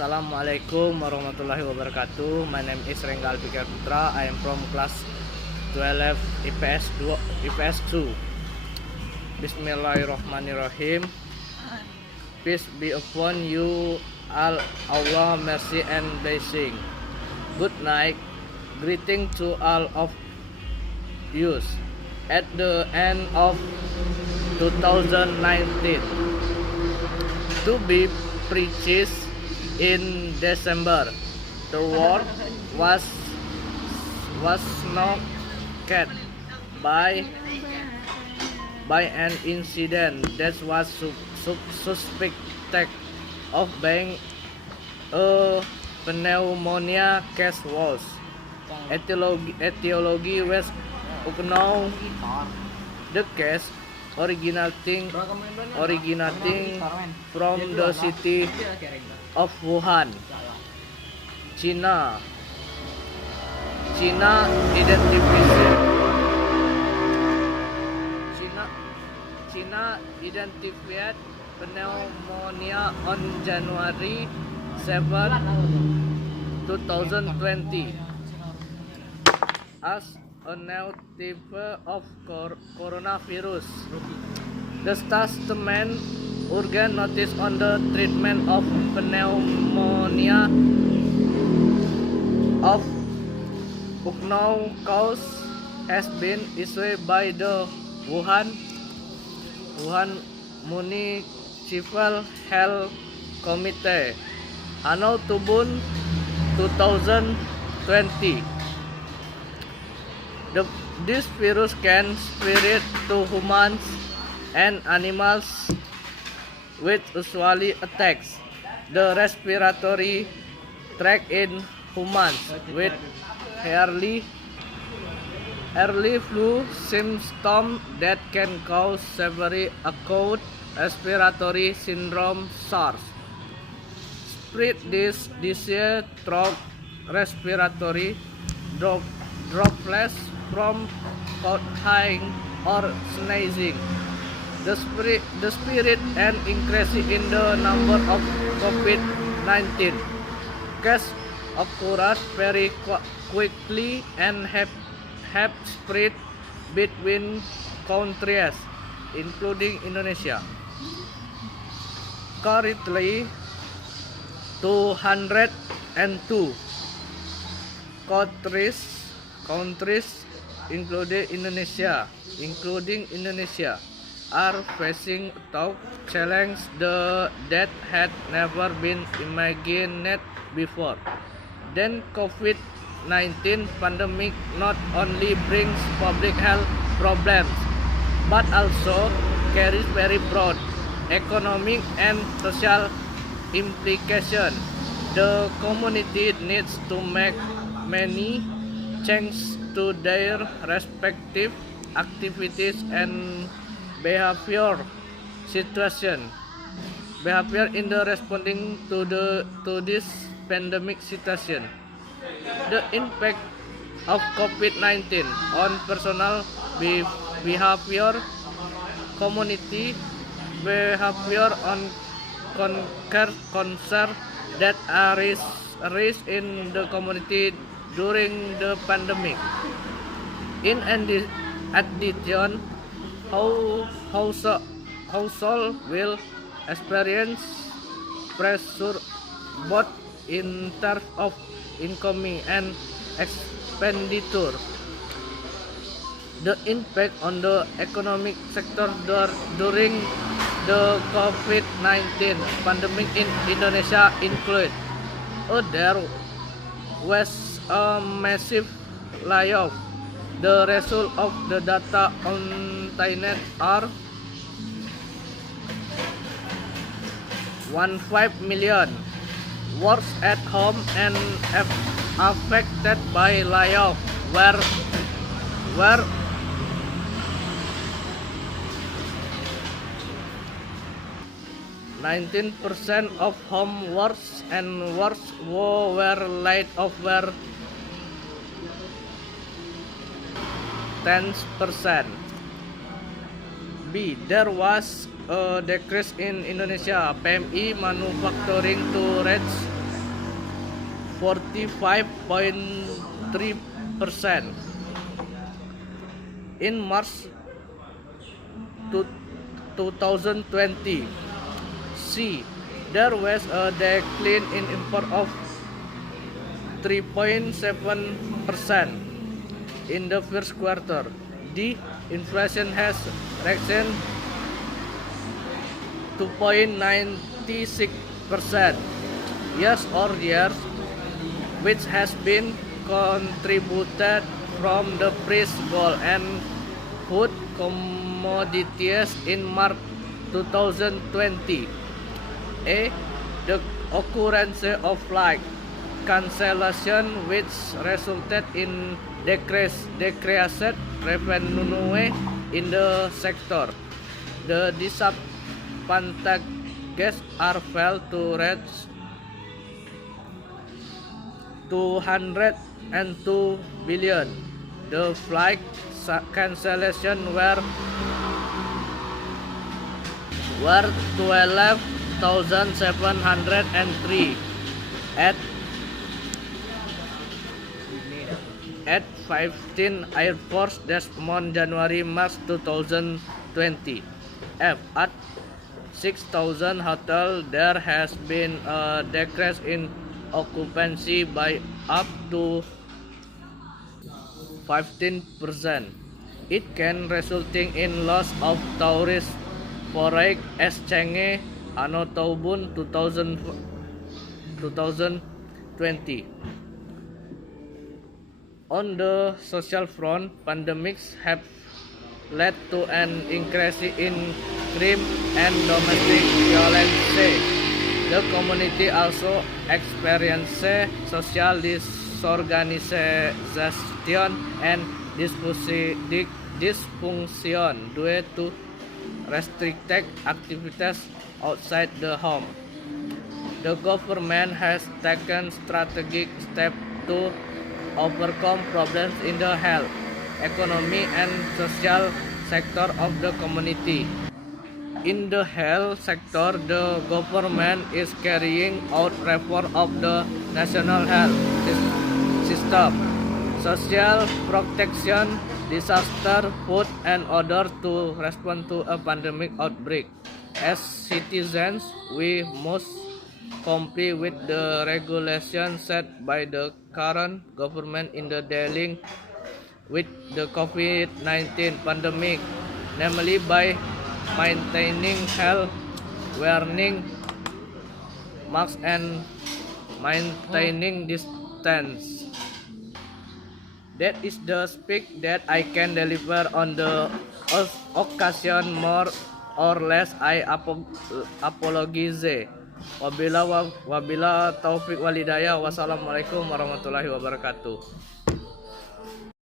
Assalamualaikum warahmatullahi wabarakatuh. My name is Renggal Fikar Putra. I am from class 12 IPS 2. Bismillahirrahmanirrahim. Peace be upon you all, Allah mercy and blessing. Good night. Greeting to all of you at the end of 2019. To be preached in December, the world was knocked by an incident that was suspected of being a pneumonia case. Was etiology was unknown. The case originating from the city of Wuhan, China. China identified pneumonia on January 7, 2020 as a new type of coronavirus. The statement urgent notice on the treatment of pneumonia of unknown cause has been issued by the Wuhan Municipal Health Committee, Ano Tubun 2020. This virus can spread to humans and animals, which usually attacks the respiratory tract in humans with early flu symptoms that can cause severe acute respiratory syndrome (SARS). Spread this disease through respiratory droplets from coughing or sneezing. The spread and increase in the number of COVID-19 cases occurred very quickly and have spread between countries, including Indonesia. Currently, 202 countries, including Indonesia, are facing tough challenges that had never been imagined before. Then COVID-19 pandemic not only brings public health problems, but also carries very broad economic and social implications. The community needs to make many changes to their respective activities and behavior in the responding to this pandemic situation. The impact of COVID-19 on personal behavior, community behavior, on concern that arise in the community during the pandemic. In addition, household will experience pressure both in terms of income and expenditure. The impact on the economic sector during the COVID-19 pandemic in Indonesia include there was a massive layoff. The result of the data obtained are 1.5 million workers at home and affected by layoff, where 19% of home workers and workers who were laid off were 10%. B. There was a decrease in Indonesia PMI manufacturing to reach 45.3%. In March 2020, there was a decline in import of 3.7%. In the first quarter, the inflation has risen 2.96% year-over-year, which has been contributed from the price gold and food commodities in March 2020. The occurrence of flight cancellation, which resulted in decreased revenue in the sector. The disadvantages are felt to reach 202 billion. The flight cancellation were 12,703 at 15 Air Force Desmond January-March 2020. At 6,000 hotel, there has been a decrease in occupancy by up to 15%. It can resulting in loss of tourist foreign exchange anno tahun 2020. On the social front, pandemics have led to an increase in crime and domestic violence. The community also experiences social disorganization and dysfunction due to restricted activities outside the home. The government has taken strategic steps to overcome problems in the health, economy, and social sector of the community. In the health sector, the government is carrying out reform of the national health system, social protection, disaster, food, and order to respond to a pandemic outbreak. As citizens, we must comply with the regulations set by the current government in the dealing with the COVID-19 pandemic, namely by maintaining health, wearing masks, and maintaining distance. That is the speak that I can deliver on the occasion. More or less, I apologize. Wabila taufik walidayah. Wassalamualaikum warahmatullahi wabarakatuh.